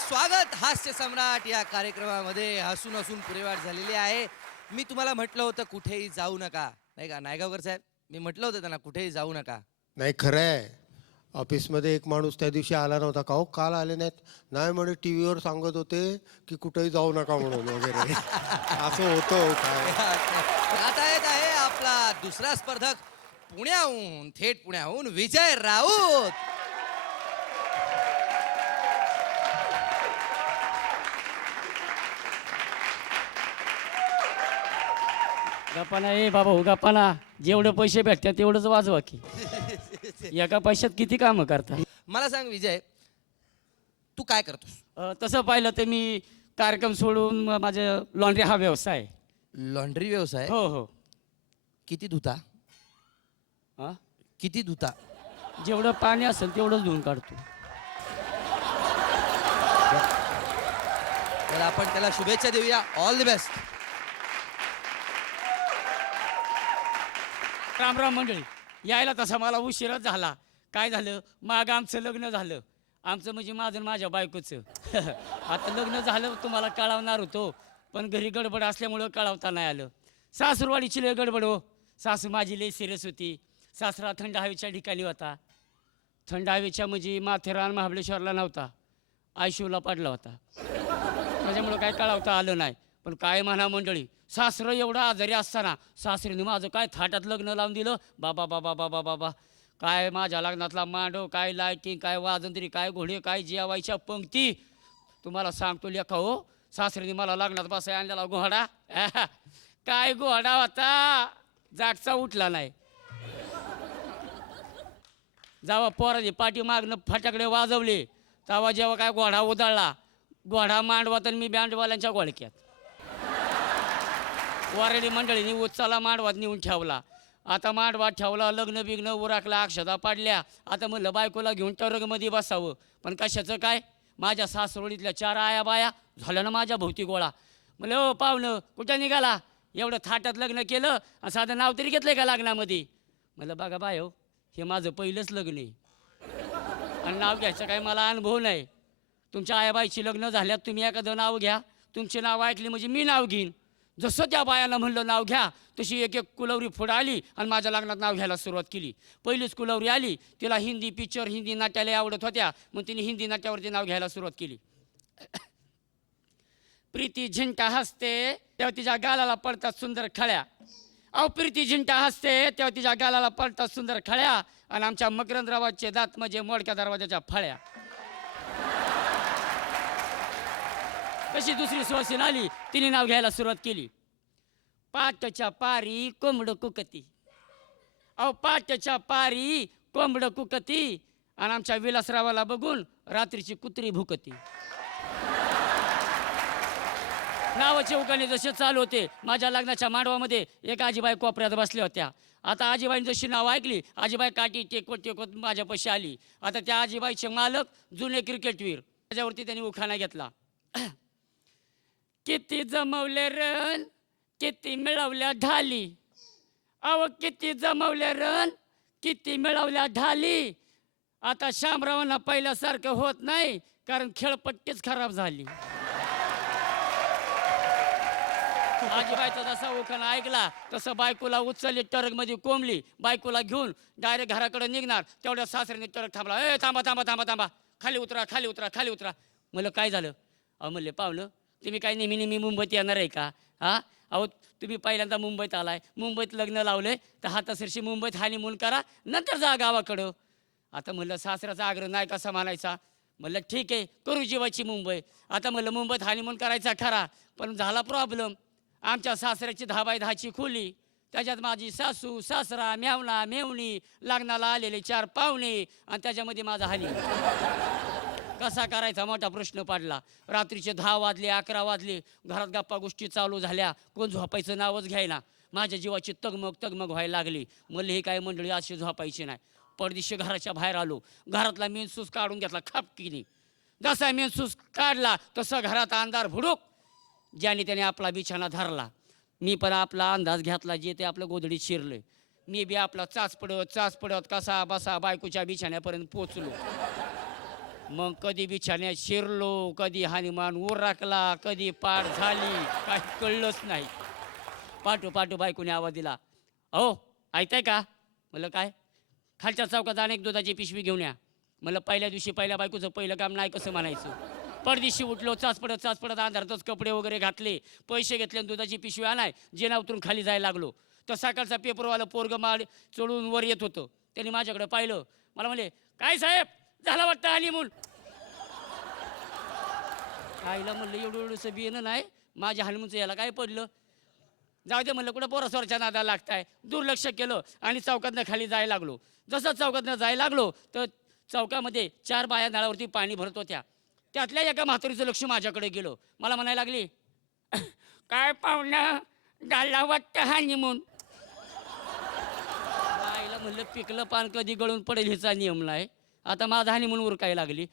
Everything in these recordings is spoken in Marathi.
स्वागत हास्य सम्राट या कार्यक्रमामध्ये हसून हसून पुरेवाट झालेली आहे. मी तुम्हाला म्हटलं होतं कुठेही जाऊ नका, नाही का नायगावकर साहेब? मी म्हटलं होतं त्यांना कुठेही जाऊ नका. नाही खरं आहे. ऑफिसमध्ये एक माणूस त्या दिवशी आला नव्हता का हो, काल आले नाहीत. नाही म्हणे टीव्हीवर सांगत होते की कुठेही जाऊ नका म्हणून वगैरे. असं होतं हो काय. आता येत आहे आपला दुसरा स्पर्धक पुण्याहून, थेट पुण्याहून विजय राऊत. गप्पाना ए बाबा हो गप्पाना, जेवढे पैसे भेटतात तेवढंच वाजवा की. एका पैशात किती कामं करता. मला सांग विजय, तू काय करतोस? तसं पाहिलं तर मी कार्यक्रम सोडून माझं लॉन्ड्री हा व्यवसाय आहे. लॉन्ड्री व्यवसाय? हो हो. किती धुता? हा, किती धुता? जेवढं पाणी असेल तेवढंच धुवून काढतो. तर आपण त्याला शुभेच्छा देऊया. All the best. Ram Ram मंडळी. यायला तसा मला उशीरच झाला. काय झालं, मागं आमचं लग्न झालं. आमचं म्हणजे माझं आणि माझ्या बायकोचं. आता लग्न झालं तुम्हाला कळवणार होतो, पण घरी गडबड असल्यामुळं कळवता नाही आलं. सासूरवाडीची लय गडबड हो. सासू माझी लय सिरियस होती. सासरा थंड हवेच्या ठिकाणी होता. थंड हवेच्या म्हणजे माथेरान महाबळेश्वरला नव्हता, आयशूला पडला होता. त्याच्यामुळं काय कळवता आलं नाही. पण काय म्हणा मंडळी, सासरं एवढं आजारी असताना सासरीने माझं काय थाटात लग्न लावून दिलं. बाबा बाबा बाबा बाबा, काय माझ्या लग्नातला मांडव, काय लायटिंग, काय वाजंत्री, काय घोडे, काय जेवायच्या पंक्ती. तुम्हाला सांगतो लेखा हो, सासरीने मला लग्नात बसाय आणलेला घोडा, काय घोडा होता, जागचा उठला नाही. जेव्हा पोराने पाठी मागणं फटाकडे वाजवले तेव्हा जेव्हा काय घोडा उधळला, घोडा मांडवात आणि मी बँडवाल्यांच्या घोळक्यात. वराडी मंडळीने उत्साला मांडवात नेऊन ठेवला. आता मांडवात ठेवला, लग्न बिग्न उराकला, अक्षता पाडल्या. आता म्हणलं बायकोला घेऊन टरगमध्ये बसावं, पण कशाचं काय, माझ्या सासरोडीतल्या 4 आया बाया झाल्या ना माझ्या भोवती गोळा. म्हणलं हो पाहुणं कुठं निघाला, एवढं थाटात लग्न केलं आणि साधं नाव तरी घेतलंय का लग्नामध्ये. म्हणलं बघा बाय हो, हे माझं पहिलंच लग्न आहे आणि नाव घ्यायचं काय मला अनुभव नाही. तुमच्या आयाबाईची लग्न झाल्यात, तुम्ही एखादं नाव घ्या. तुमचे नाव ऐकले म्हणजे मी नाव घेईन. जसं त्या बायाला म्हणलं नाव घ्या, तशी एक एक कुलवरी पुढं आली आणि माझ्या लग्नात नाव घ्यायला सुरुवात केली. पहिलीच कुलवरी आली, तिला हिंदी पिक्चर, हिंदी नाट्यालय आवडत होत्या, मग तिने हिंदी नाट्यावरती नाव घ्यायला सुरुवात केली. प्रीती झिंटा हसते तेव्हा तिच्या गालाला पडतात सुंदर खळ्या. अहो प्रीती झिंटा हसते तेव्हा तिच्या गालाला पडतात सुंदर खळ्या, आणि आमच्या मकरंदरावाचे दात म्हणजे मोडक्या दरवाजाच्या फळ्या. तशी दुसरी सुवासीन आली, तिने नाव घ्यायला सुरुवात केली. पाटच्या पारी कोंबड कुकती. अहो पाटच्या पारी कोंबड कुकती, आणि आमच्या विलासरावाला बघून रात्रीची कुत्री भुकती. नावाचे उकाणे जसे चालू होते, माझ्या लग्नाच्या मांडवामध्ये एक आजीबाई कोपऱ्यात बसल्या होत्या. आता आजीबाईंनी जशी नाव ऐकली, आजीबाई काठी टेकवत टेकवत माझ्यापाशी आली. आता त्या आजीबाईचे मालक जुने क्रिकेटवीर, त्याच्यावरती त्यांनी उखाणा घेतला. किती जमवले रन, किती मिळवल्या ढाली. अहो किती जमवले रन, किती मिळवल्या ढाली. आता शामरावांना पहिल्यासारखं होत नाही, कारण खेळपट्टीच खराब झाली. आजीबाईचा जसा उखाणा ऐकला तसं बायकोला उचलली, ट्रकमध्ये कोंबली. बायकोला घेऊन डायरेक्ट घराकडे निघणार, तेवढ्या सासऱ्याने ट्रक थांबला. ए थांबा थांबा थांबा थांबा, खाली उतरा खाली उतरा खाली उतरा. म्हणलं काय झालं? अहो म्हणले पाहुणं, तुम्ही काय नेहमी नेहमी मुंबईत येणार आहे का? हां अहो तुम्ही पहिल्यांदा मुंबईत आलाय, मुंबईत लग्न लावले, तर हातासरशी मुंबईत हानिमून करा, नंतर जा गावाकडं. आता म्हणलं सासऱ्याचा आग्रह नाही कसा मानायचा. म्हणलं ठीक आहे करू जीवाची मुंबई. आता म्हणलं मुंबईत हानिमून करायचा खरा, पण झाला प्रॉब्लेम. आमच्या सासऱ्याची 10 बाय 10ची खोली, त्याच्यात माझी सासू सासरा मेवणा मेवणी, लग्नाला आलेले 4 पाहुणे, आणि त्याच्यामध्ये माझा हानी. कसा करायचा मोठा प्रश्न पडला. रात्रीचे 10 वाजले 11 वाजले, घरात गप्पा गोष्टी चालू झाल्या, कोण झोपायचं नावच घ्यायना. माझ्या जीवाची तगमग तगमग व्हायला लागली. म्हणले हे काय मंडळी अशी झोपायची नाही. पडदिशी घराच्या बाहेर आलो, घरातला मेनसूस काढून घेतला खापकीने. जसा मेनसूस काढला तसा घरात अंधार भुडूक. ज्याने त्याने आपला बिछाना धरला, मी पण आपला अंदाज घेतला, जे ते आपलं गोधडीत शिरलं. मी बी आपला चाच पडत कसा बसा बायकोच्या बिछाण्यापर्यंत पोचलो. मग कधी बिछाण्यात शिरलो, कधी हानिमान उरकला, कधी पार झाली, काही कळलंच नाही. पाठू बायकोने आवाज दिला, अहो ऐकताय का? म्हणलं काय? खालच्या चौकात अनेक दुधाची पिशवी घेऊन या. म्हणलं पहिल्या दिवशी पहिल्या बायकोचं पहिलं काम नाही कसं म्हणायचं. परदिशी उठलो, चाचपडत अंधारातच कपडे वगैरे घातले, पैसे घेतले आणि दुधाची पिशवी आणाय जेना उतरून खाली जायला लागलो. तर सकाळचा पेपरवाला पोरगं माड चढून वर येत होतं. त्यांनी माझ्याकडे पाहिलं, मला म्हणले, काय साहेब झाला वाटतं हनीमून? आईला म्हणलं एवढंसं बियनं नाही, माझ्या हनीमूनचं याला काय पडलं? जाऊ दे म्हणलं, कुठं पोरासोरच्या नादाला लागताय. दुर्लक्ष केलं आणि चौकातनं खाली जायला लागलो. जसं चौकातनं जायला लागलो तर चौकामध्ये 4 बाया नळावरती पाणी भरत होत्या. त्यातल्या एका म्हातारीचं लक्ष माझ्याकडे गेलं. मला म्हणायला लागली, काय पाहुणा झाला वाटतं हनीमून? आईला म्हणलं पिकलं पान कधी गळून पडेल हिचा नियम नाही. आता माझा हनीमून उरकायला लागली.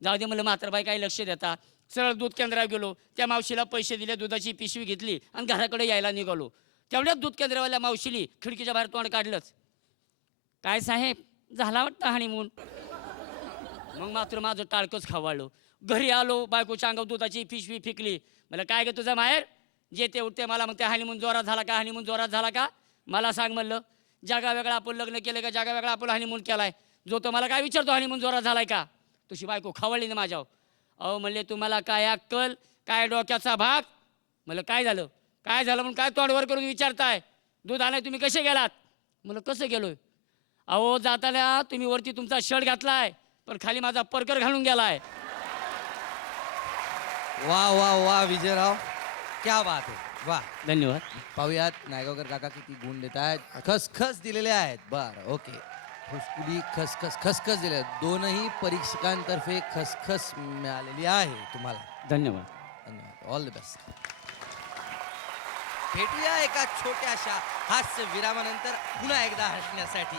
जाऊ दे म्हणलं, म्हातारबाई काही लक्ष देता. सरळ दूध केंद्रावर गेलो, त्या मावशीला पैसे दिले, दुधाची पिशवी घेतली आणि घराकडे यायला निघालो. तेवढ्याच दूध केंद्रावाल्या मावशीली खिडकीच्या बाहेर तोंड काढलंच, काय साहेब झाला वाटतं हनीमून? मग मात्र माझं टाळकंच खवाळलं. घरी आलो, बायकोच्या अंगावर दुधाची पिशवी फेकली. म्हणलं काय ग तुझा माहेर? जे ते उठते मला मग त्या हनीमून जोरात झाला का? हनीमून जोरात झाला का? मला सांग म्हणलं, जागा वेगळा आपण लग्न केलं का जागा वेगळा आपण हनीमून केलाय? जो तो मला काय विचारतो हनीमून जोरात झालाय का? तुझी बायको खवळली ना माझ्यावर. अहो म्हणले, तुम्हाला काय अक्कल, काय डोक्याचा भाग? म्हणलं काय झालं म्हणून काय तोंडवर करून विचारताय? दूध आणाय तुम्ही कसे गेलात? म्हणलं कसं गेलोय? अहो जाताना तुम्ही वरती तुमचा शर्ट घातलाय पण खाली माझा परकर घालून गेलाय. वा वा वा विजयराव, क्या बात आहे, वा. धन्यवाद. पाहूयात नायगावकर काका किती गुण देत आहेत. खसखस दिलेले आहेत. बरं, ओके. खुसकुली खसखस दिले आहेत. दोनही परीक्षकांतर्फे खसखस मिळालेली आहे तुम्हाला. धन्यवाद. धन्यवाद, ऑल द बेस्ट. भेटूया एका छोट्याशा हास्य विरामानंतर पुन्हा एकदा हसण्यासाठी.